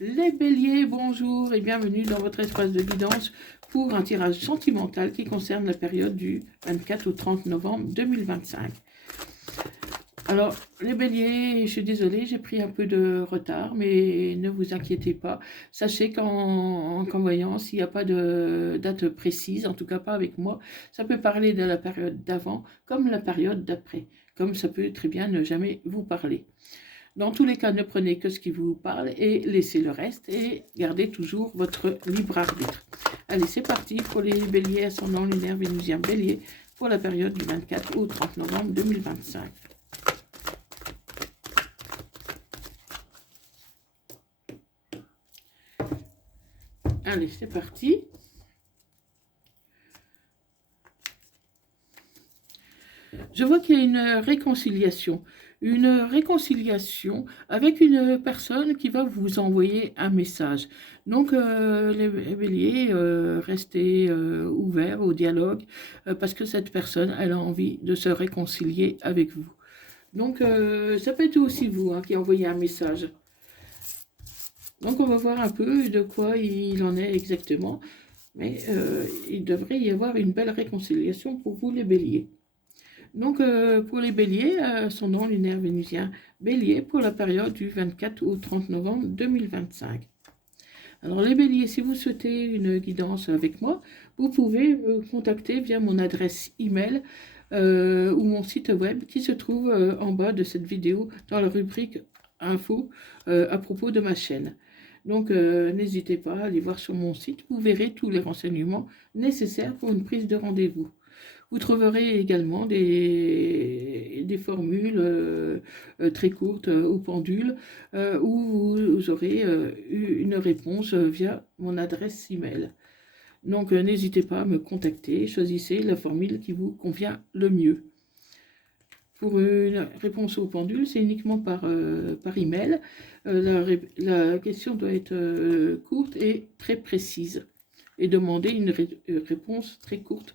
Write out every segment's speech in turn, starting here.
Les béliers, bonjour et bienvenue dans votre espace de guidance pour un tirage sentimental qui concerne la période du 24 au 30 novembre 2025. Alors, les béliers, je suis désolée, j'ai pris un peu de retard, mais ne vous inquiétez pas. Sachez qu'en voyance, il n'y a pas de date précise, en tout cas pas avec moi. Ça peut parler de la période d'avant comme la période d'après, comme ça peut très bien ne jamais vous parler. Dans tous les cas, ne prenez que ce qui vous parle et laissez le reste et gardez toujours votre libre arbitre. Allez, c'est parti pour les béliers ascendant lunaire vénusien bélier pour la période du 24 au 30 novembre 2025. Allez, c'est parti. Je vois qu'il y a une réconciliation avec une personne qui va vous envoyer un message. Donc, les béliers, restez ouverts au dialogue parce que cette personne, elle a envie de se réconcilier avec vous. Donc, ça peut être aussi vous qui envoyez un message. Donc, on va voir un peu de quoi il en est exactement. Mais il devrait y avoir une belle réconciliation pour vous, les béliers. Donc, pour les béliers, son nom lunaire vénusien bélier pour la période du 24 au 30 novembre 2025. Alors, les béliers, si vous souhaitez une guidance avec moi, vous pouvez me contacter via mon adresse email ou mon site web qui se trouve en bas de cette vidéo dans la rubrique info à propos de ma chaîne. Donc, n'hésitez pas à aller voir sur mon site, vous verrez tous les renseignements nécessaires pour une prise de rendez-vous. Vous trouverez également des formules très courtes au pendule où vous aurez eu une réponse via mon adresse email. Donc, n'hésitez pas à me contacter, choisissez la formule qui vous convient le mieux. Pour une réponse au pendule, c'est uniquement par email. La question doit être courte et très précise et demander une réponse très courte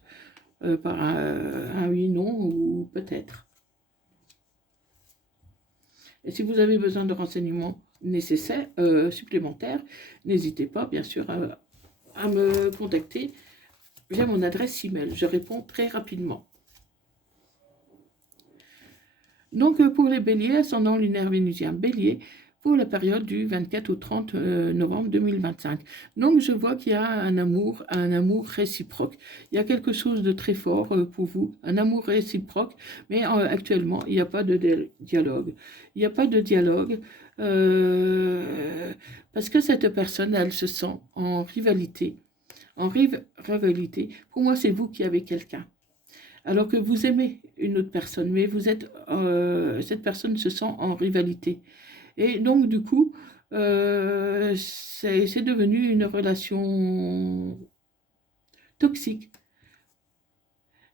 par un oui, non ou peut-être. Et si vous avez besoin de renseignements nécessaires, supplémentaires, n'hésitez pas, bien sûr, à me contacter via mon adresse email. Je réponds très rapidement. Donc, pour les béliers, ascendant lunaire vénusien bélier, pour la période du 24 au 30 novembre 2025. Donc, je vois qu'il y a un amour réciproque. Il y a quelque chose de très fort pour vous, un amour réciproque, mais actuellement, il n'y a pas de dialogue. Il n'y a pas de dialogue parce que cette personne, elle se sent en rivalité. Rivalité. Pour moi, c'est vous qui avez quelqu'un. Alors que vous aimez une autre personne, mais cette personne se sent en rivalité. Et donc, du coup, c'est devenu une relation toxique.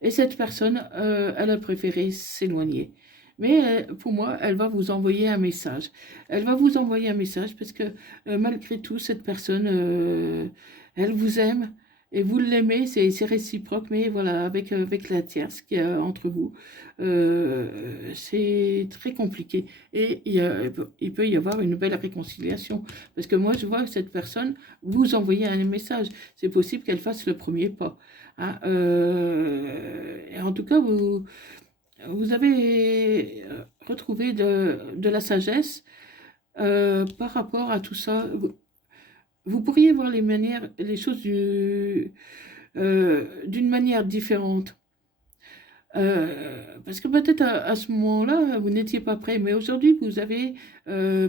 Et cette personne, elle a préféré s'éloigner. Mais pour moi, elle va vous envoyer un message. Elle va vous envoyer un message parce que malgré tout, cette personne, elle vous aime. Et vous l'aimez, c'est réciproque, mais voilà, avec la tierce qu'il y a entre vous, c'est très compliqué. Et il peut y avoir une belle réconciliation. Parce que moi, je vois que cette personne vous envoyer un message. C'est possible qu'elle fasse le premier pas. Hein, en tout cas, vous avez retrouvé de la sagesse par rapport à tout ça. Vous pourriez voir les choses d'une manière différente. Parce que peut-être à ce moment-là, vous n'étiez pas prêt, mais aujourd'hui, vous avez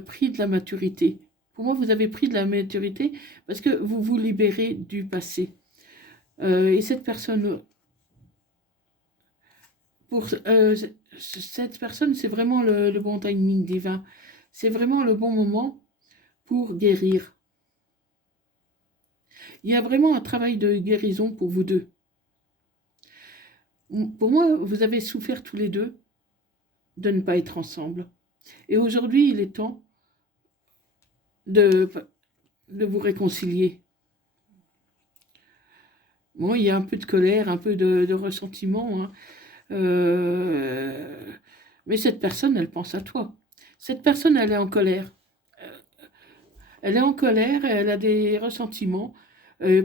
pris de la maturité. Pour moi, vous avez pris de la maturité parce que vous vous libérez du passé. Et cette personne, cette personne, c'est vraiment le bon timing divin. C'est vraiment le bon moment pour guérir. Il y a vraiment un travail de guérison pour vous deux. Pour moi, vous avez souffert tous les deux de ne pas être ensemble. Et aujourd'hui, il est temps de vous réconcilier. Bon, il y a un peu de colère, un peu de ressentiment, hein. Mais cette personne, elle pense à toi. Cette personne, elle est en colère. Elle est en colère, elle a des ressentiments,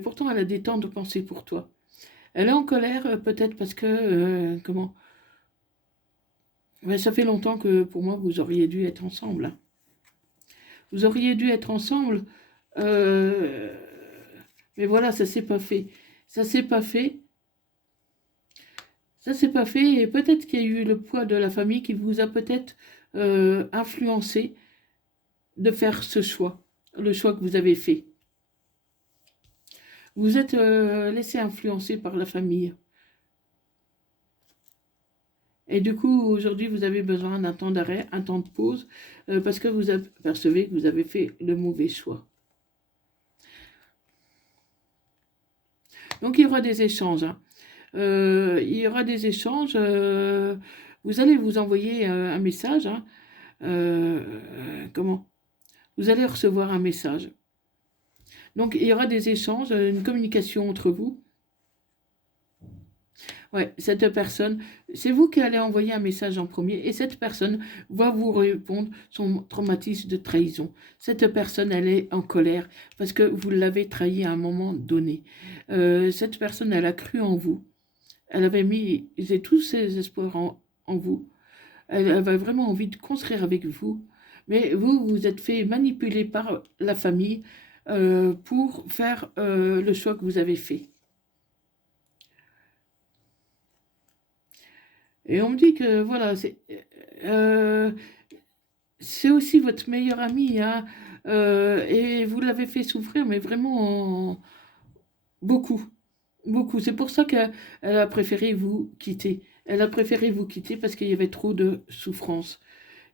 pourtant elle a des temps de pensée pour toi. Elle est en colère peut-être parce que, comment? Ouais, ça fait longtemps que pour moi vous auriez dû être ensemble, hein. Vous auriez dû être ensemble, euh, mais voilà, ça s'est pas fait. Ça s'est pas fait. Ça s'est pas fait et peut-être qu'il y a eu le poids de la famille qui vous a peut-être influencé de faire ce choix, le choix que vous avez fait. Vous êtes laissé influencer par la famille. Et du coup, aujourd'hui, vous avez besoin d'un temps d'arrêt, un temps de pause, parce que vous apercevez que vous avez fait le mauvais choix. Donc, il y aura des échanges, hein. Il y aura des échanges. Vous allez vous envoyer un message, hein. Comment? Vous allez recevoir un message. Donc, il y aura des échanges, une communication entre vous. Ouais, cette personne, c'est vous qui allez envoyer un message en premier et cette personne va vous répondre son traumatisme de trahison. Cette personne, elle est en colère parce que vous l'avez trahi à un moment donné. Cette personne, elle a cru en vous. Elle avait mis tous ses espoirs en vous. Elle avait vraiment envie de construire avec vous. Mais vous, vous êtes fait manipuler par la famille pour faire le choix que vous avez fait. Et on me dit que voilà, euh, c'est aussi votre meilleur ami, hein, et vous l'avez fait souffrir, mais vraiment beaucoup, beaucoup. C'est pour ça qu'elle a préféré vous quitter. Elle a préféré vous quitter parce qu'il y avait trop de souffrance.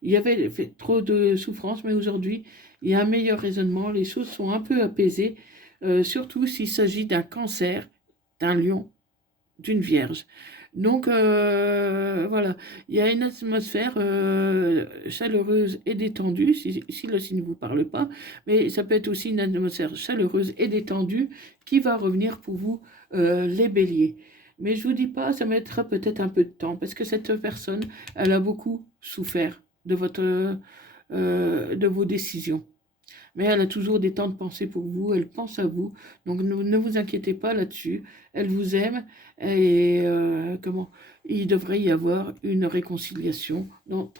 Il y avait trop de souffrance, mais aujourd'hui, il y a un meilleur raisonnement. Les choses sont un peu apaisées, surtout s'il s'agit d'un cancer, d'un lion, d'une vierge. Donc voilà, il y a une atmosphère chaleureuse et détendue, si le signe ne vous parle pas, mais ça peut être aussi une atmosphère chaleureuse et détendue qui va revenir pour vous, les béliers. Mais je vous dis pas, ça mettra peut-être un peu de temps, parce que cette personne, elle a beaucoup souffert de vos décisions. Mais elle a toujours des temps de pensée pour vous, elle pense à vous, donc ne vous inquiétez pas là-dessus, elle vous aime, et comment, il devrait y avoir une réconciliation dans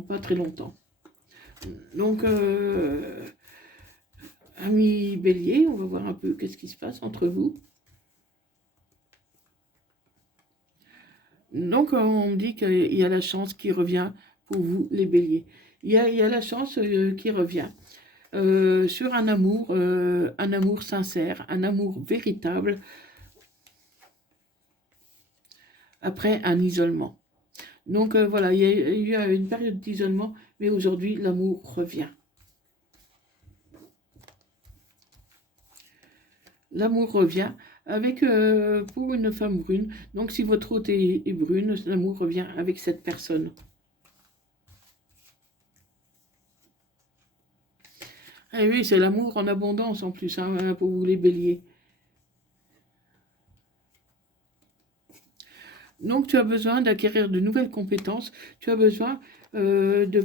pas très longtemps. Donc, ami Bélier, on va voir un peu qu'est-ce qui se passe entre vous. Donc, on me dit qu'il y a la chance qui revient pour vous, les béliers. Il y a la chance qui revient. Sur un amour sincère, un amour véritable, après un isolement. Donc voilà, il y a eu une période d'isolement, mais aujourd'hui, l'amour revient. L'amour revient avec, pour une femme brune. Donc si votre hôte est brune, l'amour revient avec cette personne. Et oui, c'est l'amour en abondance en plus, hein, pour vous les béliers. Donc, tu as besoin d'acquérir de nouvelles compétences. Tu as besoin de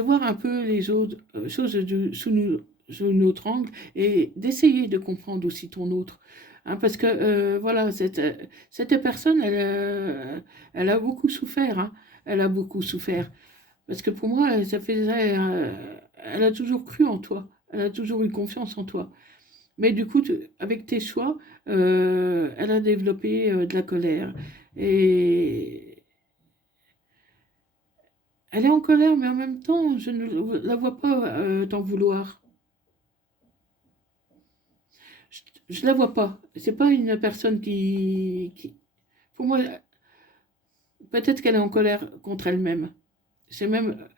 voir un peu les autres choses sous notre angle et d'essayer de comprendre aussi ton autre. Hein, parce que voilà, cette personne, elle a beaucoup souffert. Hein. Elle a beaucoup souffert. Parce que pour moi, ça faisait, elle a toujours cru en toi. Elle a toujours eu confiance en toi. Mais du coup, avec tes choix, elle a développé de la colère. Et elle est en colère, mais en même temps, je ne la vois pas t'en vouloir. Je ne la vois pas. C'est pas une personne pour moi, peut-être qu'elle est en colère contre elle-même. C'est même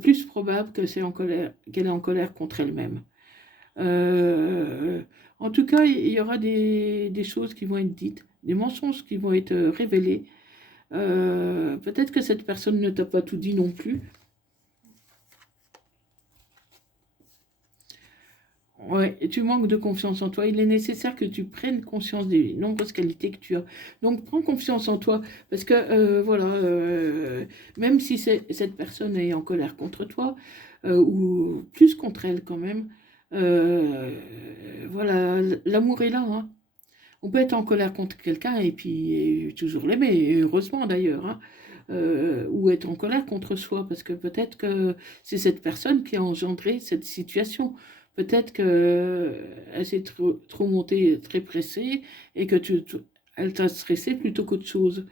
plus probable que c'est en colère, qu'elle est en colère contre elle-même. Euh, En tout cas, il y aura des choses qui vont être dites, des mensonges qui vont être révélés. Peut-être que cette personne ne t'a pas tout dit non plus. Ouais, et tu manques de confiance en toi. Il est nécessaire que tu prennes conscience des nombreuses qualités que tu as. Donc, prends confiance en toi. Parce que, voilà, même si cette personne est en colère contre toi, ou plus contre elle quand même. Voilà, l'amour est là, hein. On peut être en colère contre quelqu'un et puis toujours l'aimer, et heureusement d'ailleurs, hein. Ou être en colère contre soi, parce que peut-être que c'est cette personne qui a engendré cette situation. Peut-être qu'elle s'est trop montée, très pressée, et que elle t'a stressé plutôt qu'autre chose.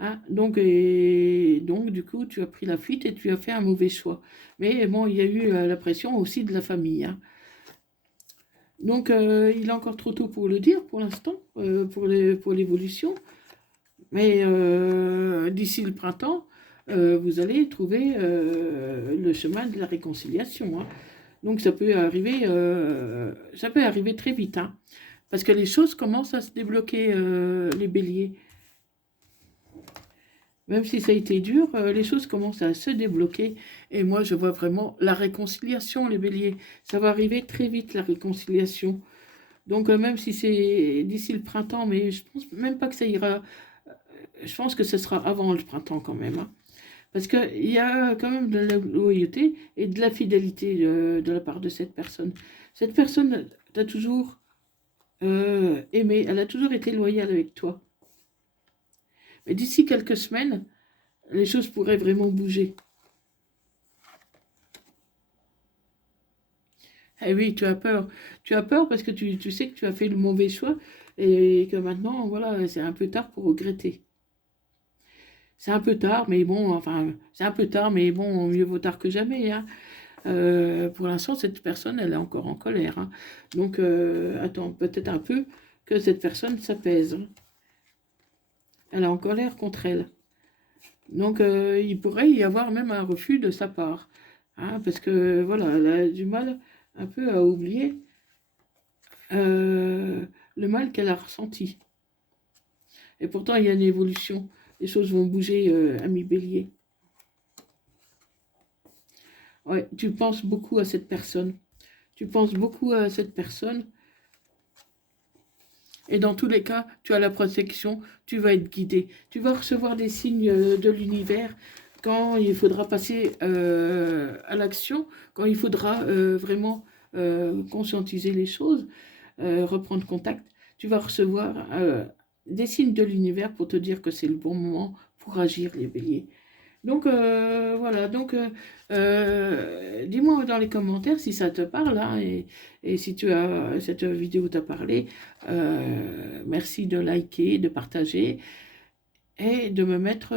Hein. Donc, du coup, tu as pris la fuite et tu as fait un mauvais choix. Mais bon, il y a eu la pression aussi de la famille. Hein. Donc, il est encore trop tôt pour le dire pour l'instant, pour l'évolution. Mais d'ici le printemps, vous allez trouver le chemin de la réconciliation. Hein. Donc, ça peut arriver très vite. Hein, parce que les choses commencent à se débloquer, les béliers. Même si ça a été dur, les choses commencent à se débloquer. Et moi, je vois vraiment la réconciliation, les béliers. Ça va arriver très vite, la réconciliation. Donc, même si c'est d'ici le printemps, mais je pense même pas que ça ira. Je pense que ce sera avant le printemps quand même. Hein. Parce qu'il y a quand même de la loyauté et de la fidélité de la part de cette personne. Cette personne t'a toujours aimé, elle a toujours été loyale avec toi. Mais d'ici quelques semaines, les choses pourraient vraiment bouger. Eh oui, tu as peur. Tu as peur parce que tu sais que tu as fait le mauvais choix et que maintenant, voilà, c'est un peu tard pour regretter. C'est un peu tard, mais bon, enfin, c'est un peu tard, mais bon, mieux vaut tard que jamais. Hein. Pour l'instant, cette personne, elle est encore en colère. Hein. Donc, attends, peut-être un peu que cette personne s'apaise. Hein. Elle est en colère contre elle. Donc, il pourrait y avoir même un refus de sa part. Hein, parce que, voilà, elle a du mal un peu à oublier le mal qu'elle a ressenti. Et pourtant, il y a une évolution. Les choses vont bouger, ami Bélier. Ouais, tu penses beaucoup à cette personne. Tu penses beaucoup à cette personne. Et dans tous les cas, tu as la protection, tu vas être guidé. Tu vas recevoir des signes de l'univers quand il faudra passer à l'action, quand il faudra vraiment conscientiser les choses, reprendre contact. Tu vas recevoir des signes de l'univers pour te dire que c'est le bon moment pour agir, les béliers. Donc voilà, donc dis-moi dans les commentaires si ça te parle hein, et si cette vidéo t'a parlé. Merci de liker, de partager et de me mettre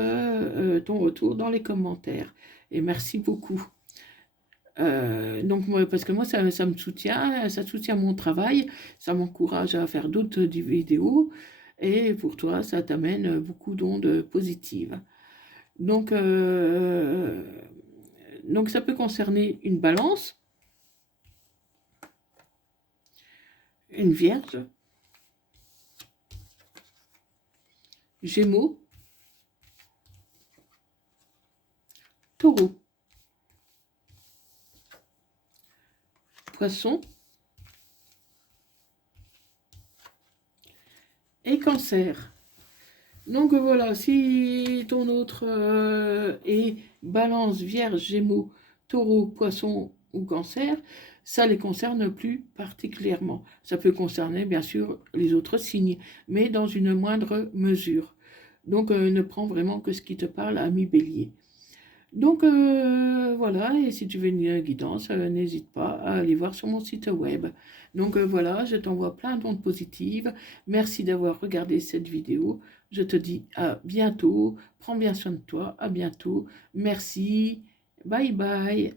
ton retour dans les commentaires. Et merci beaucoup. Donc moi, parce que moi ça me soutient, ça soutient mon travail, ça m'encourage à faire d'autres vidéos et pour toi ça t'amène beaucoup d'ondes positives. Donc, donc ça peut concerner une balance, une vierge, gémeaux, taureau, poisson et cancer. Donc voilà, si ton autre est balance, vierge, gémeaux, taureau, poisson ou cancer, ça les concerne plus particulièrement. Ça peut concerner bien sûr les autres signes, mais dans une moindre mesure. Donc ne prends vraiment que ce qui te parle, ami bélier. Donc voilà, et si tu veux une guidance, n'hésite pas à aller voir sur mon site web. Donc voilà, je t'envoie plein d'ondes positives. Merci d'avoir regardé cette vidéo. Je te dis à bientôt. Prends bien soin de toi. À bientôt. Merci. Bye bye.